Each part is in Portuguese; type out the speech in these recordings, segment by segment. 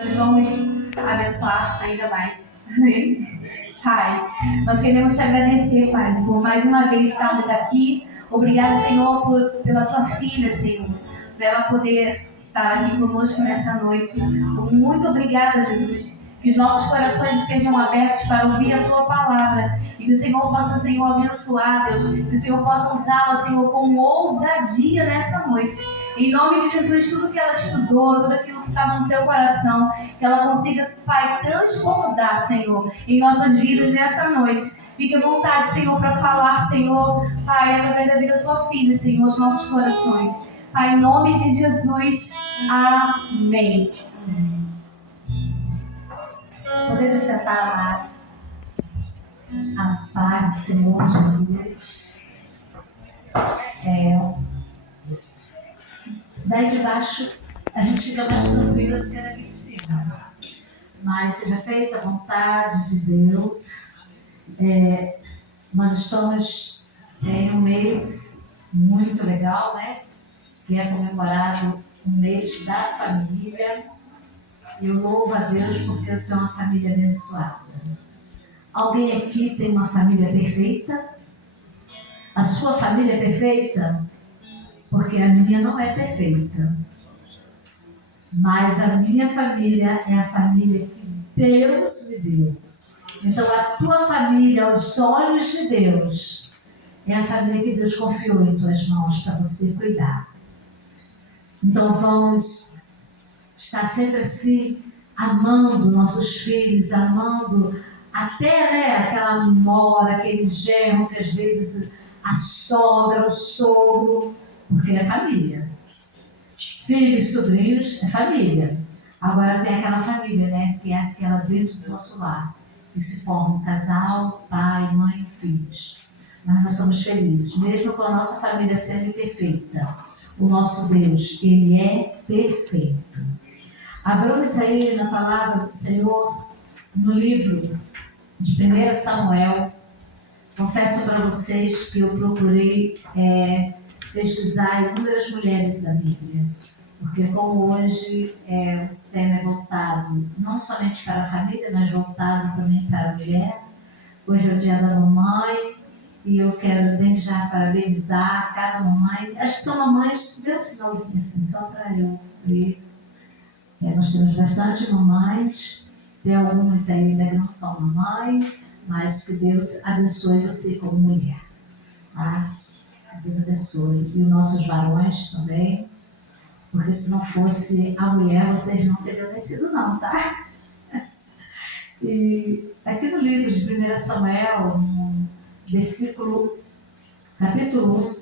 Nós vamos abençoar ainda mais. Pai, nós queremos te agradecer, Pai, por mais uma vez estarmos aqui. Obrigada, Senhor, pela tua filha, Senhor, por ela poder estar aqui conosco nessa noite. Muito obrigada, Jesus. Que os nossos corações estejam abertos para ouvir a tua palavra. E que o Senhor possa, Senhor, abençoar, Deus. Que o Senhor possa usá-la, Senhor, com ousadia nessa noite. Em nome de Jesus, tudo que ela estudou, tudo aquilo que estava no teu coração, que ela consiga, Pai, transbordar, Senhor, em nossas vidas nessa noite. Fique à vontade, Senhor, para falar, Senhor, Pai, através da vida da tua filha, Senhor, os nossos corações. Pai, em nome de Jesus, amém. Podemos sentar, amados. A paz do Senhor Jesus. Daí de baixo a gente fica mais tranquila do que daqui de cima. Mas seja feita a vontade de Deus. Nós estamos em um mês muito legal, né? Que é comemorado o mês da família. Eu louvo a Deus porque eu tenho uma família abençoada. Alguém aqui tem uma família perfeita? A sua família é perfeita? Porque a minha não é perfeita. Mas a minha família é a família que Deus me deu. Então a tua família, aos olhos de Deus, é a família que Deus confiou em tuas mãos para você cuidar. Então vamos estar sempre assim, amando nossos filhos, amando até, né, aquela nora, aquele genro que às vezes a sogra, o sogro, porque é família. Filhos, sobrinhos, é família. Agora tem aquela família, né, que é aquela dentro do nosso lar, que se forma um casal, pai, mãe, filhos. Mas nós somos felizes, mesmo com a nossa família sendo imperfeita. O nosso Deus, Ele é perfeito. Abramos aí na palavra do Senhor, no livro de 1 Samuel. Confesso para vocês que eu procurei pesquisar inúmeras mulheres da Bíblia. Porque como hoje o tema é voltado não somente para a família, mas voltado também para a mulher. Hoje é o dia da mamãe e eu quero desde já parabenizar cada mamãe. Acho que são mamães, dê um sinalzinho assim, só para eu ler. Nós temos bastante mamães, tem algumas ainda que não são mamãe, mas que Deus abençoe você como mulher. Tá? Deus abençoe. E os nossos varões também. Porque se não fosse a mulher, vocês não teriam nascido não, tá? E aqui no livro de 1 Samuel, no capítulo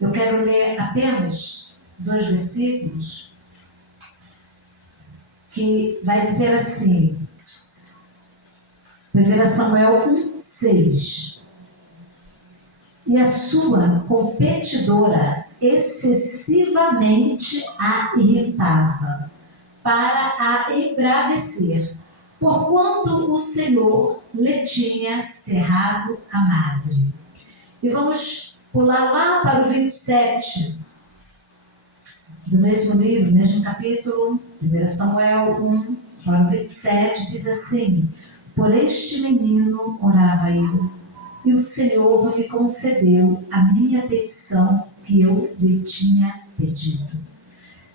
1, eu quero ler apenas 2 versículos, que vai dizer assim, 1 Samuel 1:6. E a sua competidora excessivamente a irritava, para a embravecer, porquanto o Senhor lhe tinha cerrado a madre. E vamos pular lá para o 27, do mesmo livro, mesmo capítulo, 1 Samuel 1, para o 27, diz assim: por este menino orava eu, e o Senhor me concedeu a minha petição que eu lhe tinha pedido.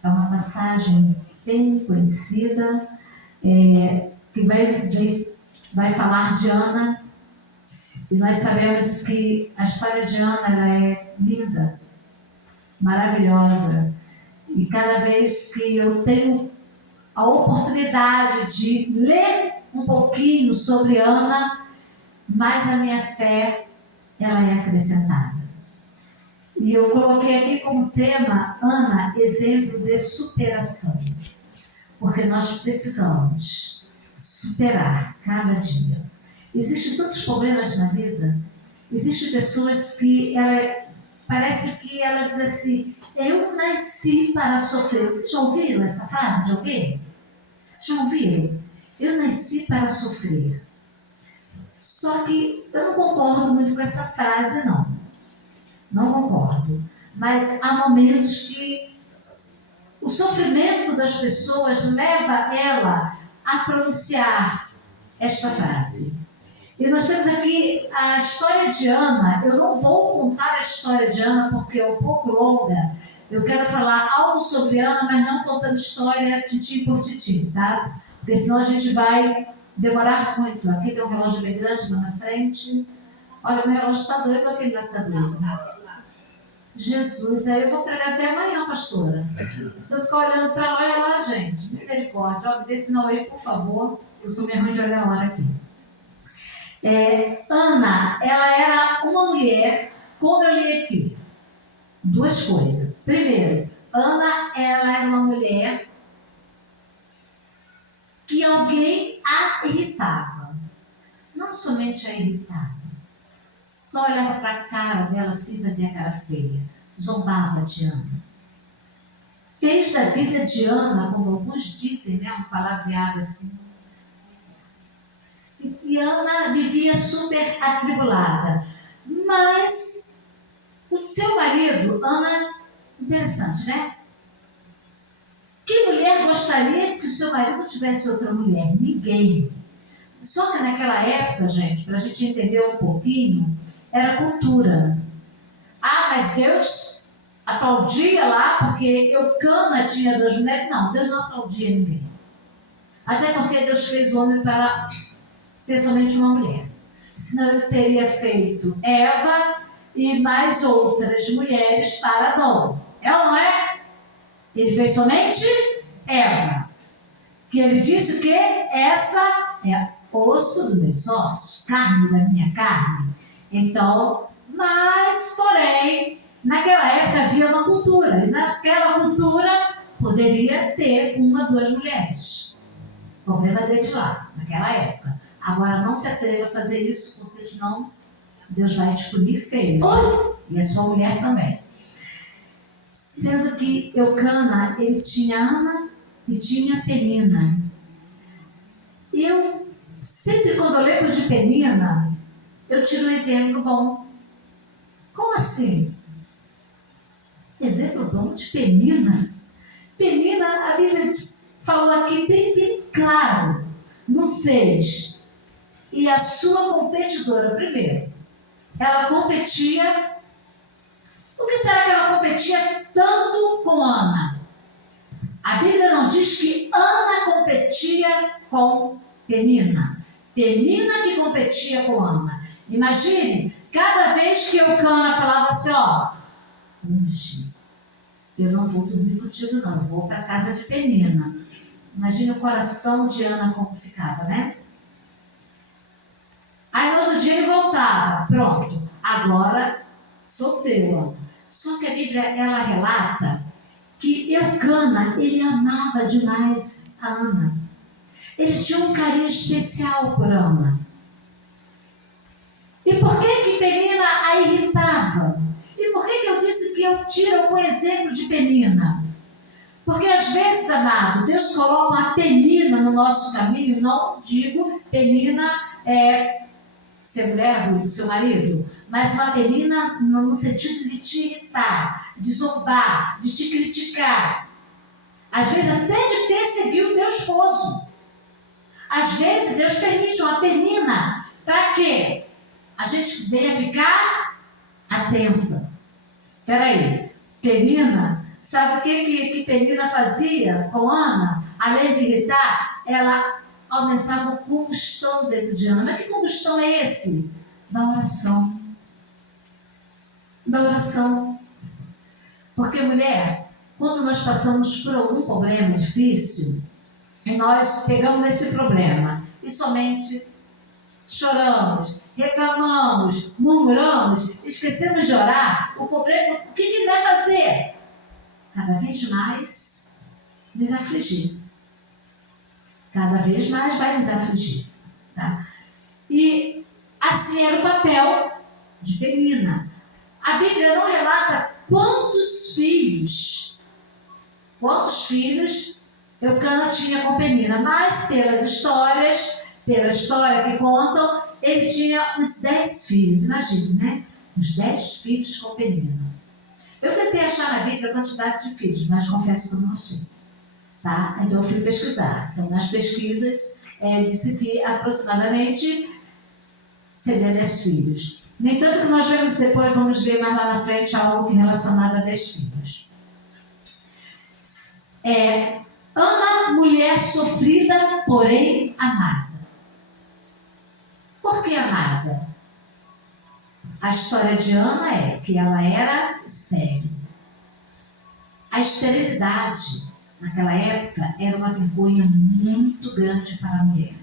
É uma passagem bem conhecida, que vai falar de Ana, e nós sabemos que a história de Ana ela é linda, maravilhosa, e cada vez que eu tenho a oportunidade de ler um pouquinho sobre Ana, mais a minha fé ela é acrescentada. E eu coloquei aqui como tema Ana, exemplo de superação, porque nós precisamos superar cada dia. Existem tantos problemas na vida, existem pessoas que parece que elas dizem assim: eu nasci para sofrer. Vocês já ouviram essa frase de alguém? Já ouviram? Eu nasci para sofrer. Só que eu não concordo muito com essa frase, não. Não concordo. Mas há momentos que o sofrimento das pessoas leva ela a pronunciar esta frase. E nós temos aqui a história de Ana. Eu não vou contar a história de Ana porque é um pouco longa. Eu quero falar algo sobre Ana, mas não contando história titim por titim, tá? Porque senão a gente vai demorar muito. Aqui tem um relógio bem grande lá na frente. Olha, o meu relógio está doido, aquele lá está doido. Jesus, aí eu vou pregar até amanhã, pastora. Se eu ficar olhando para lá, é lá, gente. Misericórdia. Olha, dê sinal aí, por favor. Eu sou minha mãe de olhar a hora aqui. Ana, ela era uma mulher, como eu li aqui, duas coisas. Primeiro, Ana, ela era uma mulher que alguém a irritava. Não somente a irritava, só olhava para a cara dela assim, fazia cara feia, zombava de Ana. Fez da vida de Ana, como alguns dizem, né, uma palavreada assim. E Ana vivia super atribulada. Mas o seu marido, Ana, interessante, né? Que mulher gostaria que o seu marido tivesse outra mulher? Ninguém. Só que naquela época, gente, para a gente entender um pouquinho, era cultura. Ah, mas Deus aplaudia lá porque Eucana tinha duas mulheres? Não, Deus não aplaudia ninguém. Até porque Deus fez o homem para ter somente uma mulher. Senão ele teria feito Eva e mais outras mulheres para Adão. É ou não é? Ele fez somente Eva. Que ele disse que essa é osso dos meus ossos, carne da minha carne. Então, mas, porém, naquela época havia uma cultura. E naquela cultura poderia ter uma, duas mulheres. O problema deles lá, naquela época. Agora, não se atreva a fazer isso, porque senão Deus vai te punir feio. E a sua mulher também. Sendo que Eucana, ele tinha Ana e tinha Penina. E eu, sempre quando eu lembro de Penina, eu tiro um exemplo bom. Como assim? Exemplo bom de Penina? Penina, a Bíblia falou aqui bem claro, no 6. E a sua competidora, primeiro, ela competia. Por que será que ela competia tanto com Ana? A Bíblia não diz que Ana competia com Penina. Penina que competia com Ana. Imagine, cada vez que Eucana falava assim, ó, hoje eu não vou dormir contigo não, eu vou para a casa de Penina. Imagine o coração de Ana como ficava, né? Aí no outro dia ele voltava, pronto, agora sou teu, Ana. Só que a Bíblia, ela relata que Eucana, ele amava demais a Ana. Ele tinha um carinho especial por Ana. E por que Penina a irritava? E por que eu disse que eu tiro o exemplo de Penina? Porque às vezes, amado, Deus coloca uma Penina no nosso caminho, não digo Penina ser mulher do seu marido, mas uma Penina no sentido de te irritar, de zombar, de te criticar. Às vezes até de perseguir o teu esposo. Às vezes Deus permite uma Penina para quê? A gente venha ficar atenta. Espera aí, Penina, sabe o que Penina fazia com Ana? Além de irritar, ela aumentava o combustão dentro de Ana. Mas que combustão é esse? Da oração. Da oração. Porque, mulher, quando nós passamos por algum problema difícil, e nós pegamos esse problema e somente choramos, reclamamos, murmuramos, esquecemos de orar, o problema, o que ele vai fazer? Cada vez mais nos afligir. Cada vez mais vai nos afligir. Tá? E assim era o papel de Penina. A Bíblia não relata quantos filhos Eucana tinha com Penina, mas pela história que contam, ele tinha uns 10 filhos, imagine, né? Uns 10 filhos com Penina. Eu tentei achar na Bíblia a quantidade de filhos, mas confesso que eu não achei. Tá? Então eu fui pesquisar. Então nas pesquisas disse que aproximadamente seria 10 filhos. No entanto, que nós vemos depois, vamos ver mais lá na frente algo relacionado a 10 filhos. Ana, mulher sofrida, porém amada. Por que amada? A história de Ana é que ela era estéril. A esterilidade, naquela época, era uma vergonha muito grande para a mulher.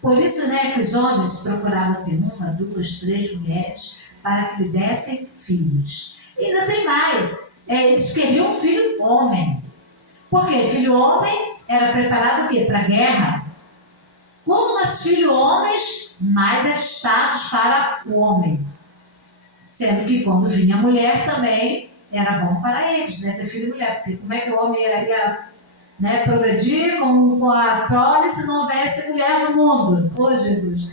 Por isso, que os homens procuravam ter 1, 2, 3 mulheres para que lhe dessem filhos. E ainda tem mais, eles queriam um filho homem. Porque filho homem era preparado o quê? Para a guerra. Quanto mais filhos homens, mais status para o homem. Sendo que quando vinha a mulher também era bom para eles, ter filho e mulher. Porque como é que o homem ia progredir com a prole se não houvesse mulher no mundo? Oh, Jesus!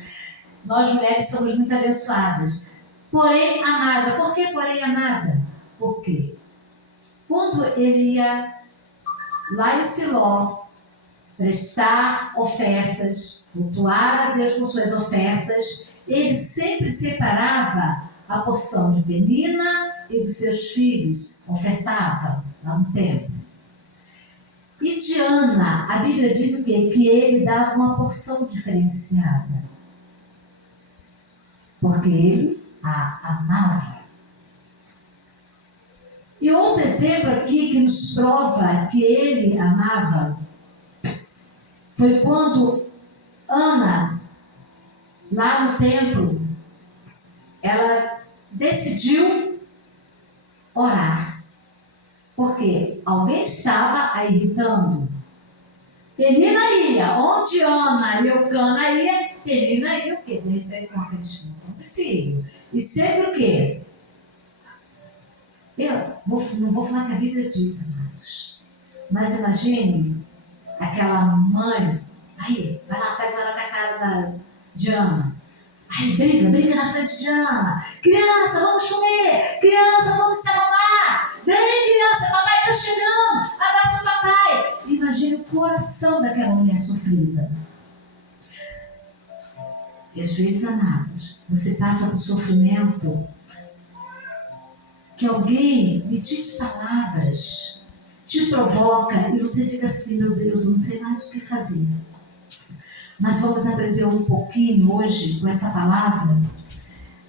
Nós mulheres somos muito abençoadas. Porém amada. Por que porém amada? Porque quando ele ia lá em Siló prestar ofertas, cultuar a Deus com suas ofertas, ele sempre separava a porção de Penina e dos seus filhos, ofertava lá no templo. E de Ana, a Bíblia diz o quê? Que ele dava uma porção diferenciada. Porque ele a amava. E outro exemplo aqui que nos prova que ele amava foi quando Ana, lá no templo, ela decidiu orar. Porque alguém estava a irritando. Penina ia. Onde Ana e Eucana ia, Penina ia o quê? De repente com aquele montão de filho. E sempre o quê? Eu não vou falar que a Bíblia diz, amados. Mas imagine aquela mãe. Aí, vai lá, faz hora na cara de Ana. Aí, briga na frente de Ana. Criança, vamos comer. Criança, vamos se arrumar. Vem, criança, papai está chegando. Abraça o papai. Imagine o coração daquela mulher sofrida. E às vezes, amados, você passa por sofrimento que alguém lhe diz palavras, te provoca e você fica assim, meu Deus, eu não sei mais o que fazer. Mas vamos aprender um pouquinho hoje com essa palavra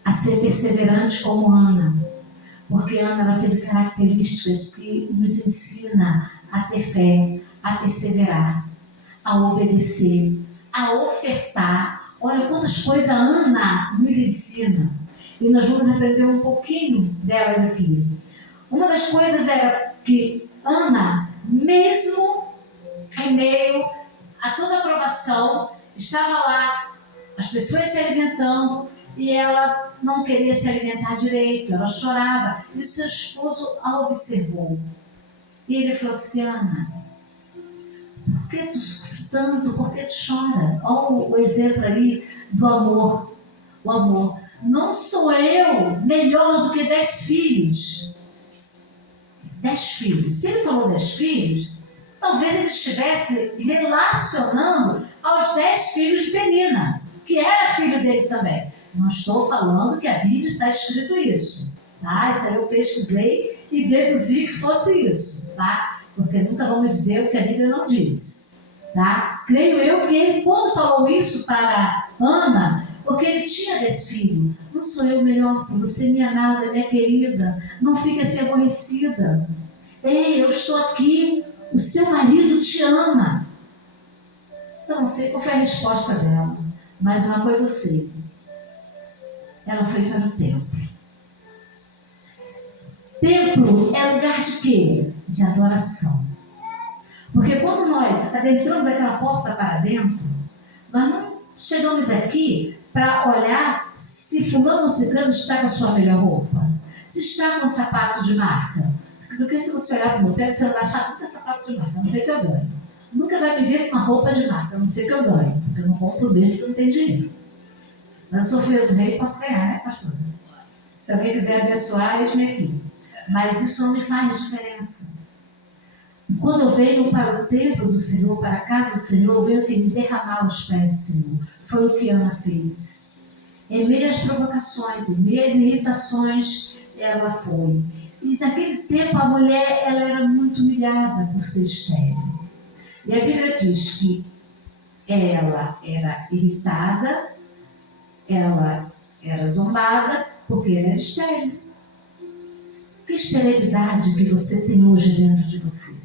a ser perseverante como Ana. Porque Ana ela teve características que nos ensina a ter fé, a perseverar, a obedecer, a ofertar. Olha quantas coisas a Ana nos ensina. E nós vamos aprender um pouquinho delas aqui. Uma das coisas era que Ana, mesmo em meio a toda a provação, estava lá, as pessoas se alimentando, e ela não queria se alimentar direito, ela chorava, e o seu esposo a observou. E ele falou assim: Ana, por que tu sofre tanto? Por que tu chora? Olha o exemplo ali do amor. O amor. Não sou eu melhor do que 10 filhos. 10 filhos. Se ele falou 10 filhos, talvez ele estivesse relacionando aos 10 filhos de Penina, que era filho dele também. Não estou falando que a Bíblia está escrito isso, tá? Isso aí eu pesquisei e deduzi que fosse isso, tá? Porque nunca vamos dizer o que a Bíblia não diz, tá? Creio eu que ele, quando falou isso para Ana, porque ele tinha 10 filhos, não sou eu melhor que você, minha amada, minha querida, não fique assim aborrecida. Ei, eu estou aqui, o seu marido te ama. Eu não sei qual foi a resposta dela, mas uma coisa eu sei. Ela foi para o templo. Templo é lugar de quê? De adoração. Porque quando nós adentramos daquela porta para dentro, nós não chegamos aqui para olhar se fulano ou ciclano está com a sua melhor roupa, se está com sapato de marca. Porque se você olhar para o meu pé, você vai achar nunca sapato de marca, a não ser que eu ganhe. Nunca vai me ver com uma roupa de marca, a não ser que eu ganhe. Porque eu não compro mesmo, porque eu não tenho dinheiro. Mas eu sou filha do rei e posso ganhar, né, pastor? Se alguém quiser abençoar, eis-me aqui. Mas isso não me faz diferença. E quando eu venho para o templo do Senhor, para a casa do Senhor, eu venho que me derramar aos pés do Senhor. Foi o que Ana fez. Em meio às provocações, em meio às irritações, ela foi. E naquele tempo a mulher ela era muito humilhada por ser estéril. E a Bíblia diz que ela era irritada, ela era zombada, porque ela era estéril. Que esterilidade que você tem hoje dentro de você?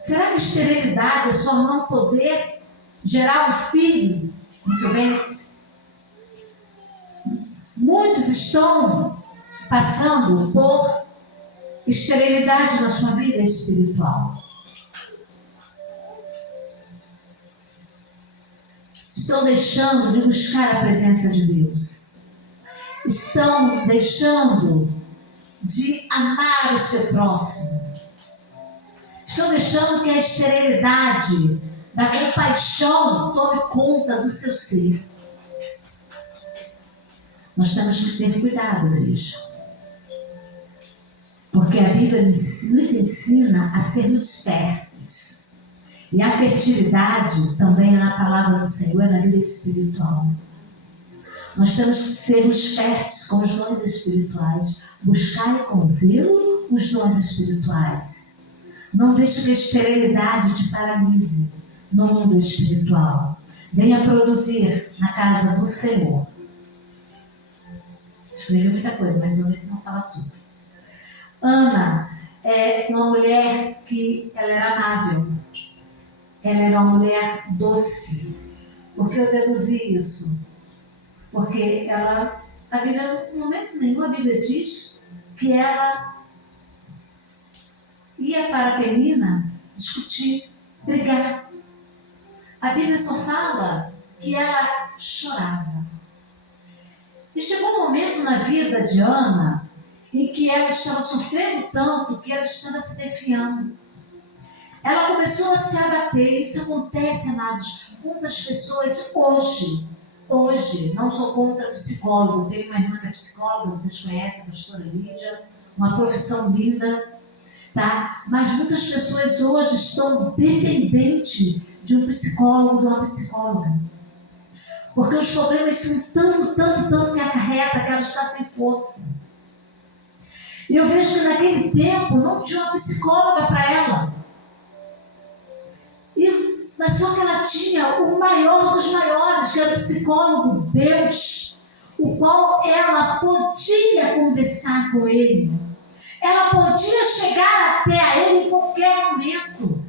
Será que esterilidade é só não poder gerar um filho no seu ventre? Muitos estão passando por esterilidade na sua vida espiritual. Estão deixando de buscar a presença de Deus. Estão deixando de amar o seu próximo. Estão deixando que a esterilidade da compaixão tome conta do seu ser. Nós temos que ter cuidado, igreja. Porque a Bíblia nos ensina a sermos férteis. E a fertilidade também é na palavra do Senhor, é na vida espiritual. Nós temos que sermos férteis com os dons espirituais. Buscar com zelo os dons espirituais. Não deixe que a esterilidade te paralise no mundo espiritual. Venha produzir na casa do Senhor. Escrevi muita coisa, mas não fala tudo. Ana é uma mulher que ela era amável. Ela era uma mulher doce. Por que eu deduzi isso? Porque ela, a Bíblia, em momento nenhum, a Bíblia diz que ela ia para Penina discutir, brigar. A Bíblia só fala que ela chorava. E chegou um momento na vida de Ana em que ela estava sofrendo tanto que ela estava se definhando. Ela começou a se abater. Isso acontece, amados. Muitas pessoas hoje, não sou contra psicólogo. Tenho uma irmã que é psicóloga, vocês conhecem, a pastora Lídia, uma profissão linda, tá? Mas muitas pessoas hoje estão dependentes de um psicólogo, de uma psicóloga. Porque os problemas são tanto que acarreta que ela está sem força. E eu vejo que naquele tempo não tinha uma psicóloga para ela. Mas só que ela tinha o maior dos maiores, que era o psicólogo, Deus, o qual ela podia conversar com ele. Ela podia chegar até a ele em qualquer momento.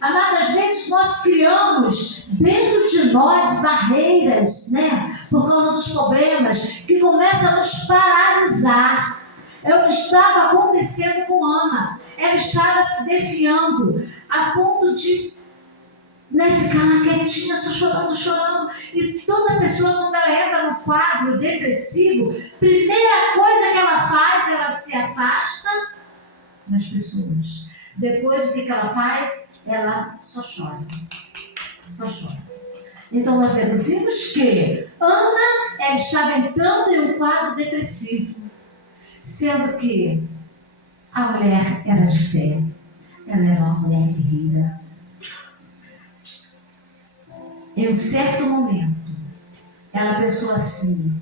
Amadas, às vezes nós criamos dentro de nós barreiras, né? Por causa dos problemas, que começam a nos paralisar. É o que estava acontecendo com Ana. Ela estava se defiando a ponto de ficar lá quietinha, só chorando. E toda pessoa, quando ela entra no quadro depressivo, primeira coisa que ela faz, ela se afasta das pessoas. Depois, o que ela faz? Ela só chora. Só chora. Então, nós deduzimos que Ana, ela estava entrando em um quadro depressivo, sendo que a mulher era de fé. Ela era uma mulher guerreira. Em um certo momento, ela pensou assim: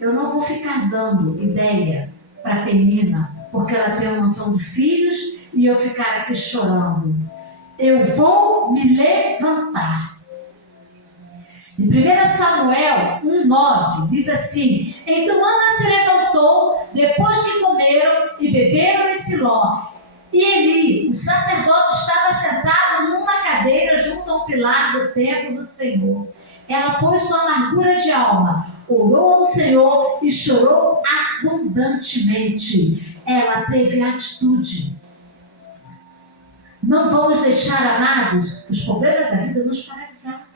eu não vou ficar dando ideia para Penina, porque ela tem um montão de filhos, e eu ficar aqui chorando. Eu vou me levantar. Em 1 Samuel 1,9 diz assim: então Ana se levantou, depois que comeram e beberam em Siló. E Eli, o sacerdote, estava sentado numa cadeira junto a um pilar do templo do Senhor. Ela pôs sua amargura de alma, orou ao Senhor e chorou abundantemente. Ela teve atitude. Não vamos deixar, amados, os problemas da vida nos paralisar.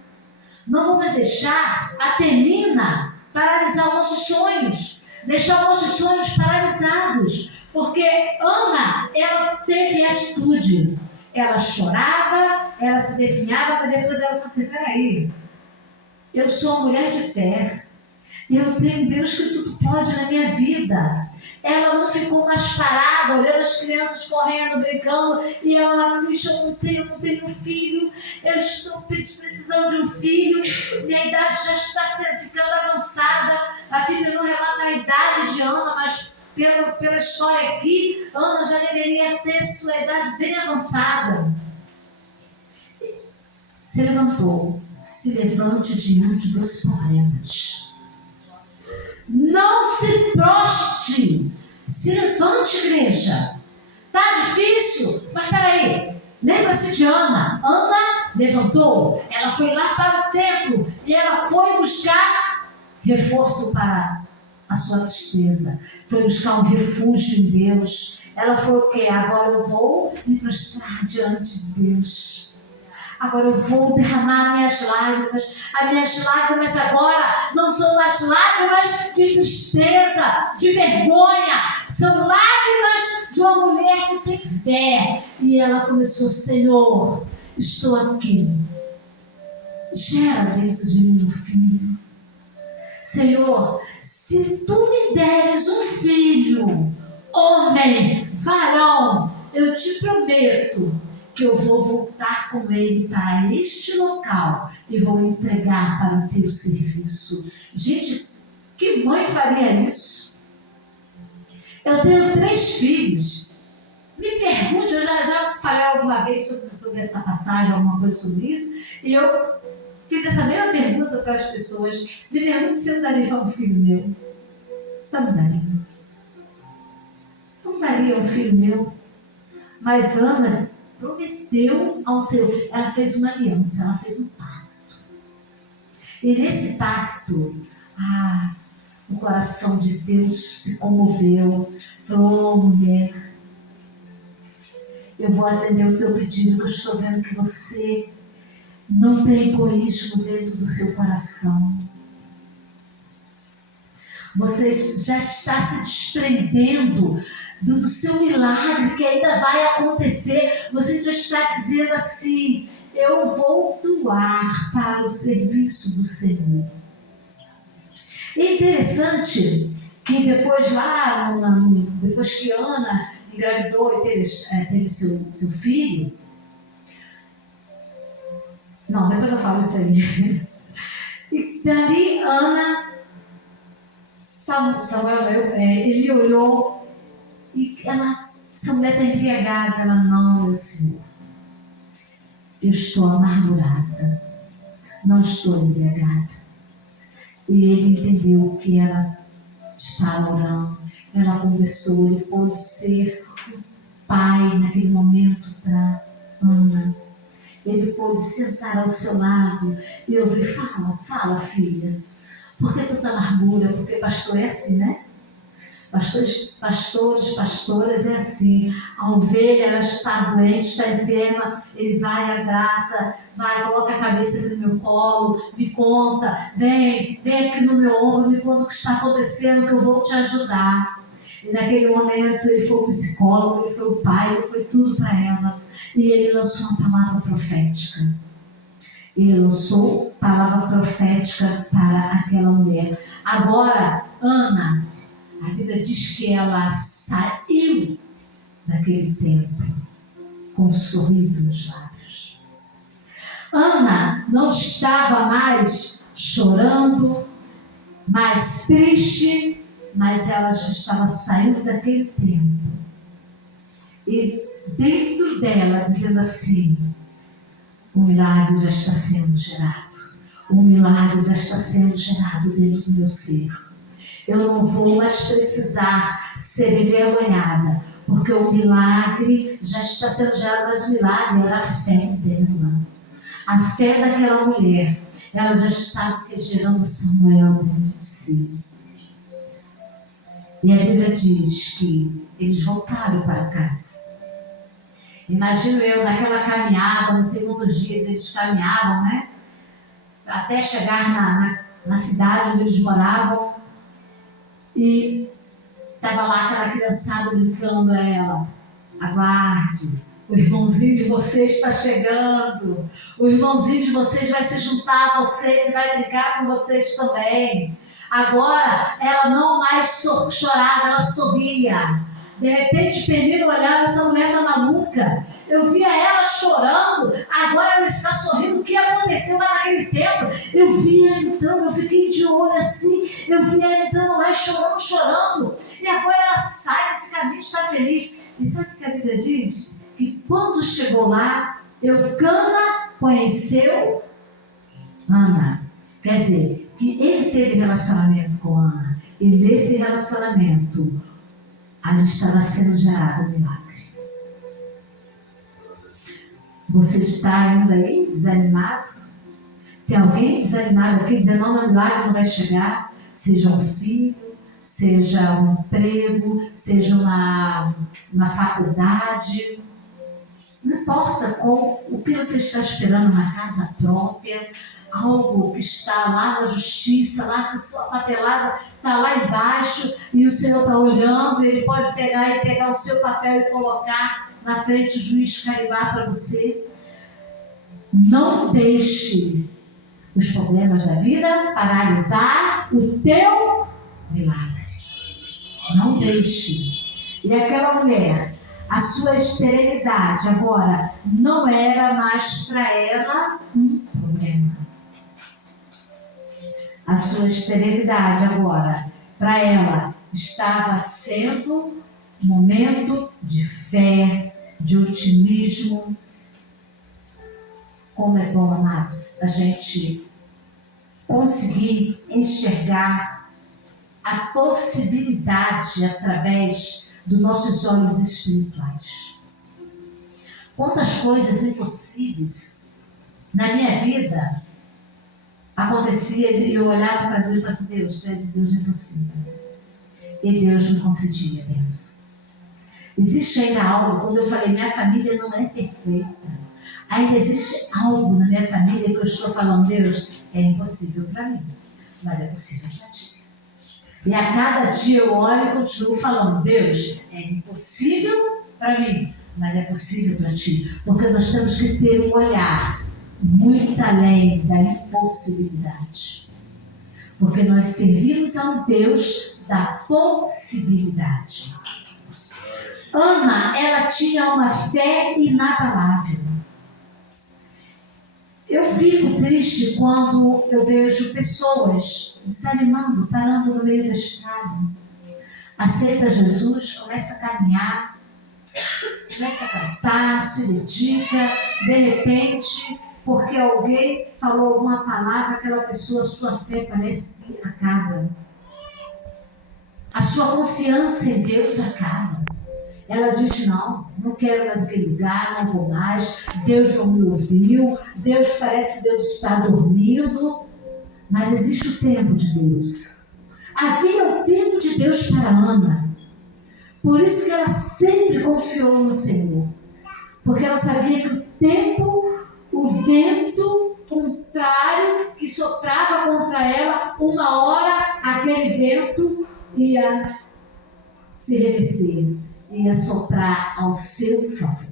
Não vamos deixar a Penina paralisar nossos sonhos, deixar nossos sonhos paralisados. Porque Ana, ela teve atitude. Ela chorava, ela se definhava, mas depois ela falou assim: peraí, eu sou uma mulher de fé. Eu tenho um Deus que tudo pode na minha vida. Ela não ficou mais parada, olhando as crianças correndo, brincando, e ela lá triste, eu não tenho um filho, eu estou precisando de um filho, minha idade já está ficando avançada. A Bíblia não relata a idade de Ana, mas pela história aqui, Ana já deveria ter sua idade bem avançada. Se levantou, se levante diante dos problemas. Não se prostre. Se levante, igreja. Tá difícil, mas peraí. Lembra-se de Ana. Ana levantou. Ela foi lá para o templo e ela foi buscar reforço para a sua tristeza. Foi buscar um refúgio em Deus. Ela foi o quê? Agora eu vou me prostrar diante de Deus. Agora eu vou derramar minhas lágrimas. As minhas lágrimas agora não são mais lágrimas de tristeza, de vergonha. São lágrimas de uma mulher que tem fé. E ela começou: Senhor, estou aqui. Gera dentro de mim um filho. Senhor, se tu me deres um filho, homem, varão, eu te prometo que eu vou voltar com ele para este local e vou entregar para o teu serviço. Gente, que mãe faria isso? Eu tenho 3 filhos. Me pergunte, eu já falei alguma vez sobre essa passagem, alguma coisa sobre isso, e eu fiz essa mesma pergunta para as pessoas. Me pergunte se eu daria um filho meu. Eu não daria. Eu não daria um filho meu. Mas Ana prometeu ao Senhor. Ela fez uma aliança, ela fez um pacto. E nesse pacto, o coração de Deus se comoveu. Falou: mulher, eu vou atender o teu pedido, que eu estou vendo que você não tem egoísmo dentro do seu coração. Você já está se desprendendo do seu milagre que ainda vai acontecer. Você já está dizendo assim: eu vou doar para o serviço do Senhor. É interessante que depois depois que Ana engravidou e teve seu filho. Não, depois eu falo isso aí. E dali Ana, Samuel, ele olhou e essa mulher está embriagada. Ela: não, meu Senhor, eu estou amargurada, não estou embriagada. E ele entendeu que ela estava orando, ela conversou, ele pôde ser um pai naquele momento para Ana. Ele pôde sentar ao seu lado e ouvir: fala filha, por que tanta amargura? Porque pastor é assim, né? Pastoras é assim. A ovelha, ela está doente, está enferma, ele vai, abraça, coloca a cabeça no meu colo, me conta, vem aqui no meu ombro, me conta o que está acontecendo, que eu vou te ajudar. E naquele momento ele foi o psicólogo, ele foi o pai, ele foi tudo para ela. E ele lançou uma palavra profética. Ele lançou palavra profética para aquela mulher. Agora, Ana, a Bíblia diz que ela saiu daquele tempo com um sorriso nos lábios. Ana não estava mais chorando, mais triste, mas ela já estava saindo daquele tempo. E dentro dela, dizendo assim: o milagre já está sendo gerado. O milagre já está sendo gerado dentro do meu ser. Eu não vou mais precisar ser envergonhada, porque o milagre já está sendo gerado. Mas o milagre era a fé dela. A fé daquela mulher. Ela já estava gerando Samuel dentro de si. E a Bíblia diz que eles voltaram para casa. Imagino eu, naquela caminhada, não sei quantos dias eles caminhavam, né? Até chegar na cidade onde eles moravam. E estava lá aquela criançada brincando a ela: aguarde, o irmãozinho de vocês está chegando. O irmãozinho de vocês vai se juntar a vocês e vai brincar com vocês também. Agora ela não mais chorava, ela sorria. De repente, Penina olhava, essa mulher está maluca. Eu via ela chorando, agora ela está sorrindo. O que aconteceu lá naquele tempo? Eu via ela entrando, eu fiquei de olho assim. Eu via ela entrando lá e chorando, chorando. E agora ela sai desse caminho e está feliz. E sabe o que a Bíblia diz? Que quando chegou lá, Eucana conheceu Ana. Quer dizer, que ele teve relacionamento com Ana. E nesse relacionamento, ali estava sendo gerado um milagre. Você está ainda aí desanimado? Tem alguém desanimado aqui dizendo: não, meu milagre não vai chegar? Seja um filho, seja um emprego, seja uma faculdade. Não importa o que você está esperando, uma casa própria, algo que está lá na justiça, lá que a sua papelada está lá embaixo e o Senhor está olhando, Ele pode pegar o seu papel e colocar na frente do juiz carimbar para você. Não deixe os problemas da vida paralisar o teu milagre. Não deixe. E aquela mulher, a sua esterilidade agora não era mais para ela um problema. A sua esterilidade agora, para ela, estava sendo um momento de fé, de otimismo. Como é bom, amados, a gente conseguir enxergar a possibilidade através dos nossos olhos espirituais. Quantas coisas impossíveis na minha vida acontecia e eu olhava para Deus e falava assim: Deus, tu és o Deus impossível. E Deus me concedia a bênção. Existe ainda algo, quando eu falei, minha família não é perfeita. Ainda existe algo na minha família que eu estou falando: Deus, é impossível para mim, mas é possível para ti. E a cada dia eu olho e continuo falando: Deus, é impossível para mim, mas é possível para ti. Porque nós temos que ter um olhar muito além da impossibilidade. Porque nós servimos a um Deus da possibilidade. Ana, ela tinha uma fé inabalável. Eu fico triste quando eu vejo pessoas desanimando, parando no meio da estrada. Aceita Jesus, começa a caminhar, começa a cantar, se dedica, de repente, porque alguém falou alguma palavra, aquela pessoa, sua fé parece que acaba. A sua confiança em Deus acaba. Ela diz: não quero mais aquele lugar, não vou mais, Deus não me ouviu, Deus, parece que Deus está dormindo. Mas existe o tempo de Deus. Aqui é o tempo de Deus para Ana. Por isso que ela sempre confiou no Senhor. Porque ela sabia que o tempo, o vento contrário que soprava contra ela, uma hora aquele vento ia se reverter, ia soprar ao seu favor.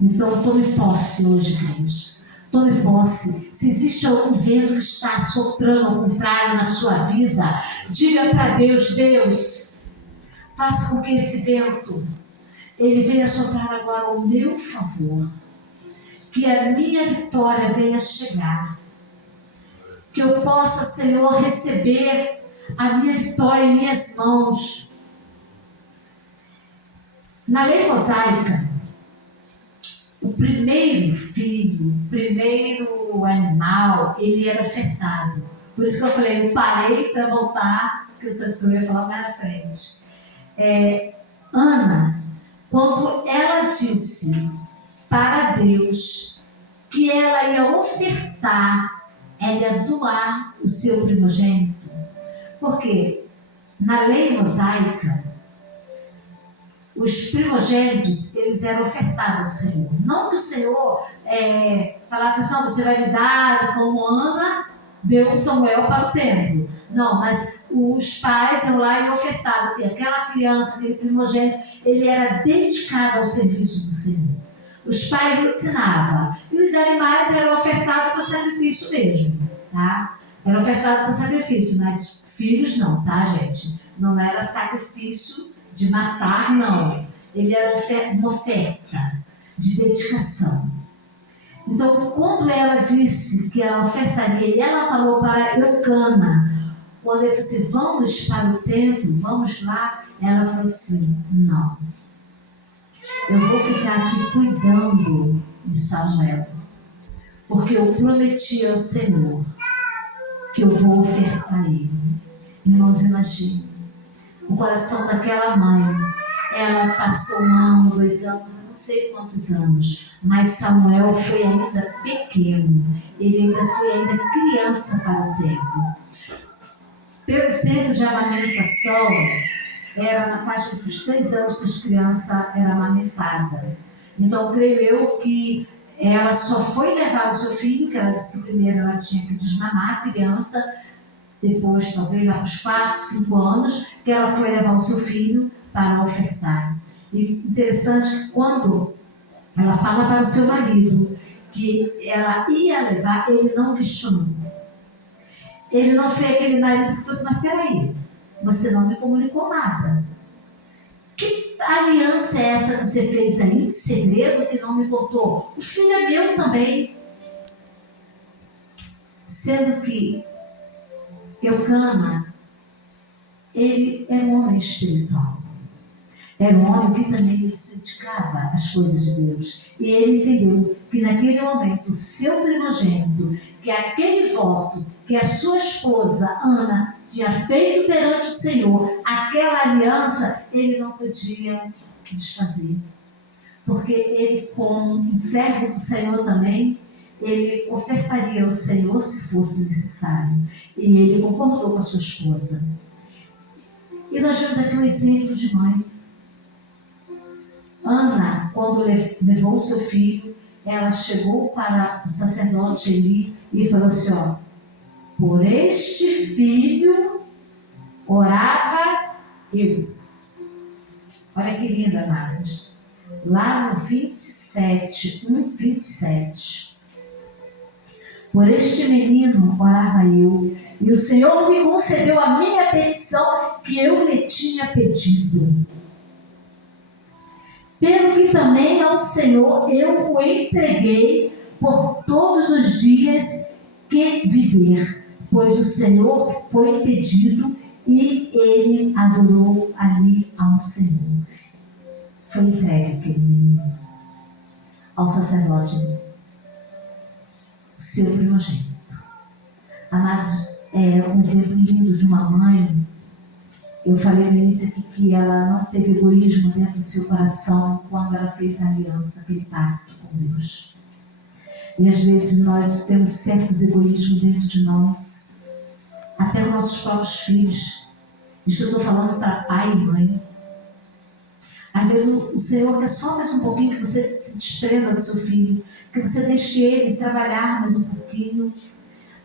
Então tome posse hoje, igreja. Tome posse. Se existe algum vento que está soprando ao contrário na sua vida, diga para Deus: Deus, faça com que esse vento ele venha soprar agora ao meu favor. Que a minha vitória venha chegar. Que eu possa, Senhor, receber a minha vitória em minhas mãos. Na lei mosaica, o primeiro filho, o primeiro animal, ele era ofertado. Por isso que eu falei, eu parei para voltar, porque eu ia falar mais na frente. Ana, quando ela disse para Deus que ela ia ofertar, ela ia doar o seu primogênito. Porque na lei mosaica, os primogênitos, eles eram ofertados ao Senhor. Não que o Senhor falasse assim: não, você vai me dar, como Ana deu Samuel para o templo. Não, mas os pais iam lá e ofertavam, porque aquela criança, aquele primogênito, ele era dedicado ao serviço do Senhor. Os pais ensinavam, e os animais eram ofertados para sacrifício mesmo, tá? Era ofertado para sacrifício, mas filhos não, tá, gente? Não era sacrifício de matar, não. Ele era uma oferta de dedicação. Então, quando ela disse que ela ofertaria, e ela falou para Eucana, quando ele disse assim, vamos para o templo, vamos lá, ela falou assim, não. Eu vou ficar aqui cuidando de Samuel, porque eu prometi ao Senhor que eu vou ofertar ele. Irmãos, imaginem, o coração daquela mãe, ela passou 1 ano, 2 anos, não sei quantos anos, mas Samuel foi ainda pequeno, ele ainda foi ainda criança para o templo. Pelo tempo de amamentação, era na faixa dos 3 anos que as crianças eram amamentadas. Então, creio eu que ela só foi levar o seu filho, que ela disse que primeiro ela tinha que desmamar a criança, depois, talvez, lá para os 4, 5 anos, que ela foi levar o seu filho para ofertar. E interessante que quando ela fala para o seu marido que ela ia levar, ele não questionou. Ele não foi aquele marido que falou assim, mas peraí, você não me comunicou nada. Que aliança é essa que você fez aí em segredo que não me contou? O filho é meu também. Sendo que Eucana, ele era um homem espiritual. Era um homem que também se dedicava às coisas de Deus. E ele entendeu que naquele momento, o seu primogênito, que aquele voto que a sua esposa, Ana, tinha feito perante o Senhor, aquela aliança, ele não podia desfazer. Porque ele, como um servo do Senhor também, ele ofertaria ao Senhor se fosse necessário. E ele concordou com a sua esposa. E nós vemos aqui um exemplo de mãe. Ana, quando levou o seu filho, ela chegou para o sacerdote Eli e falou assim, ó, por este filho orava eu. Olha que linda, amados. Lá no 27, 1:27. Por este menino orava eu, e o Senhor me concedeu a minha petição que eu lhe tinha pedido. Pelo que também ao Senhor eu o entreguei por todos os dias que viver, pois o Senhor foi pedido e ele adorou ali ao Senhor. Foi entregue aquele menino ao sacerdote, seu primogênito. Amados, é um exemplo lindo de uma mãe. Eu falei no início aqui que ela não teve egoísmo dentro do seu coração quando ela fez a aliança, aquele pacto com Deus. E às vezes nós temos certos egoísmos dentro de nós, até os nossos próprios filhos. Isso eu estou falando para pai e mãe. Às vezes o Senhor quer só mais um pouquinho que você se desprenda do seu filho, que você deixe ele trabalhar mais um pouquinho.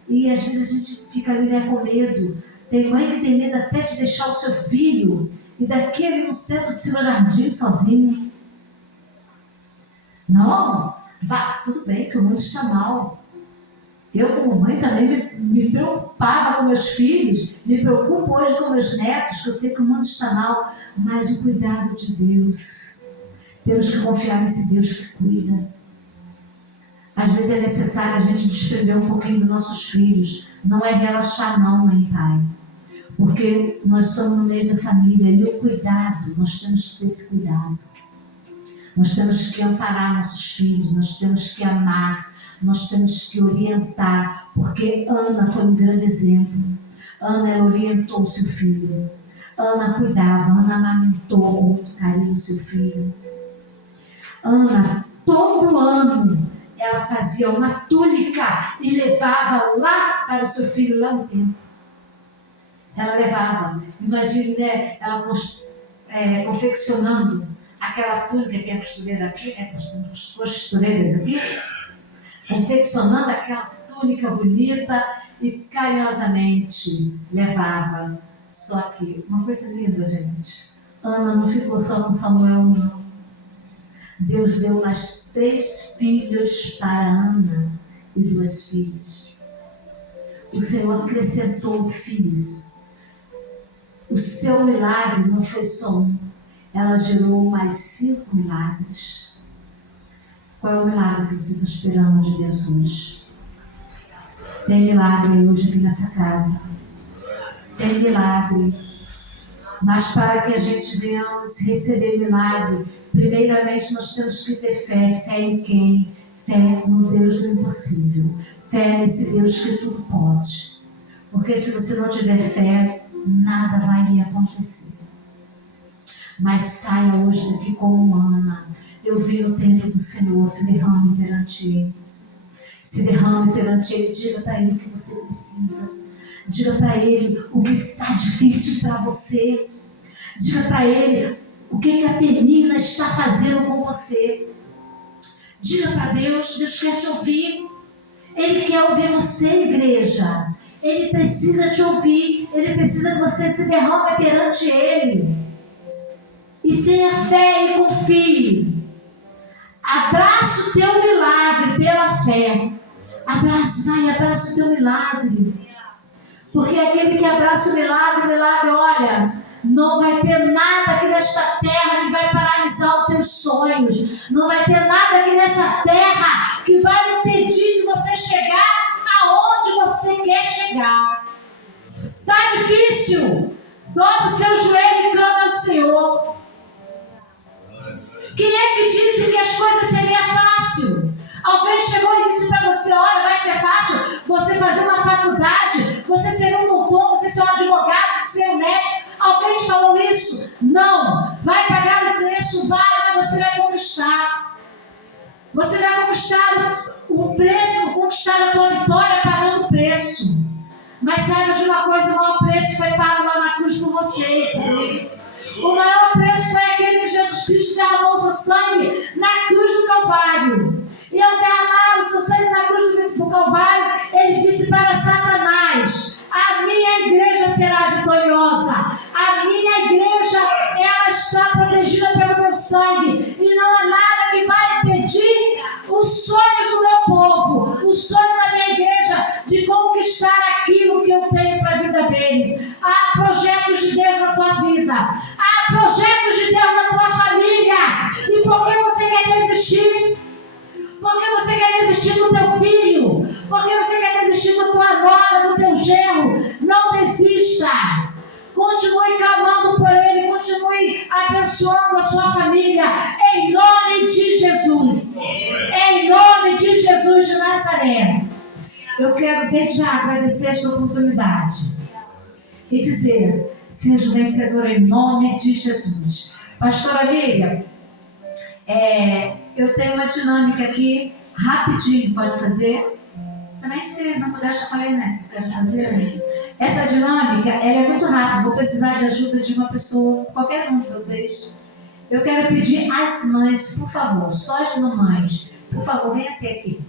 E às vezes a gente fica ali, né, com medo. Tem mãe que tem medo até de deixar o seu filho e daqui ali no centro do seu jardim sozinho. Não, vá, tudo bem que o mundo está mal. Eu, como mãe, também me preocupava com meus filhos, me preocupo hoje com meus netos, que eu sei que o mundo está mal, mas o cuidado de Deus. Temos que confiar nesse Deus que cuida. Às vezes é necessário a gente desprender um pouquinho dos nossos filhos. Não é relaxar não, mãe e pai. Porque nós somos no mês da família e o cuidado, nós temos que ter esse cuidado. Nós temos que amparar nossos filhos, nós temos que amar, nós temos que orientar, porque Ana foi um grande exemplo. Ana, ela orientou o seu filho. Ana cuidava, Ana amamentou com muito carinho o seu filho. Ana, todo ano, ela fazia uma túnica e levava lá para o seu filho lá no templo. Ela levava, imagine, né, ela confeccionando aquela túnica que é a costureira aqui, né, nós temos costureiras aqui, confeccionando aquela túnica bonita e carinhosamente levava. Só que, uma coisa linda, gente, Ana não ficou só com Samuel, não. Deus deu mais 3 filhos para Ana e 2 filhas. o Senhor acrescentou filhos. O seu milagre não foi só um, ela gerou mais 5 milagres. Qual é o milagre que você está esperando de Deus hoje? Tem milagre hoje aqui nessa casa. Tem milagre. Mas para que a gente venhamos receber milagre, primeiramente nós temos que ter fé. Fé em quem? Fé no Deus do impossível. Fé nesse Deus que tudo pode. Porque se você não tiver fé, nada vai lhe acontecer. Mas saia hoje daqui como Ana. Eu vi o tempo do Senhor, se derrame perante Ele. Se derrame perante Ele, diga para Ele o que você precisa. Diga para Ele o que está difícil para você. Diga para Ele o que a Penina está fazendo com você. Diga para Deus, Deus quer te ouvir. Ele quer ouvir você, igreja. Ele precisa te ouvir. Ele precisa que você se derrame perante Ele. E tenha fé e confie. Abraça o teu milagre pela fé. Abraça o teu milagre. Porque aquele que abraça o milagre, olha, não vai ter nada aqui nesta terra que vai paralisar os teus sonhos. Não vai ter nada aqui nessa terra que vai impedir de você chegar aonde você quer chegar. Tá difícil? Dobra o seu joelho e clama ao Senhor. Quem é que disse que as coisas seriam fáceis? Alguém chegou e disse para você, olha, vai ser fácil você fazer uma faculdade, você ser um doutor, você ser um advogado, você ser um médico. Alguém te falou isso? Não. Vai pagar o preço, vai, mas você vai conquistar. Você vai conquistar o preço, conquistar a tua vitória pagando o preço. Mas saiba de uma coisa, o maior preço foi pago lá na cruz por você e por mim. O maior preço foi aquele que Jesus Cristo derramou o seu sangue na cruz do Calvário. E ao derramar o seu sangue na cruz do Calvário, ele disse para Satanás, a minha igreja será vitoriosa. A minha igreja, ela está protegida pelo meu sangue. E não há nada que vai impedir os sonhos do meu povo, o sonho da minha igreja, de conquistar aquilo que eu tenho para a vida deles. Há projetos de Deus na tua vida. Há projetos de Deus na tua família. E por que você quer desistir? Por que você quer desistir do teu filho? Por que você quer desistir da tua nora, do teu genro? Não desista. Continue clamando por ele. Continue abençoando a sua família. Em nome de Jesus. Em nome de Jesus de Nazaré. Eu quero desde já agradecer esta oportunidade. E dizer, seja um vencedor em nome de Jesus. Pastora Miriam, eu tenho uma dinâmica aqui, rapidinho, pode fazer? Também se não puder, já falei, né? Quero fazer. Essa dinâmica, ela é muito rápida, vou precisar de ajuda de uma pessoa, qualquer um de vocês. Eu quero pedir às mães, por favor, só as mamães, por favor, venha até aqui.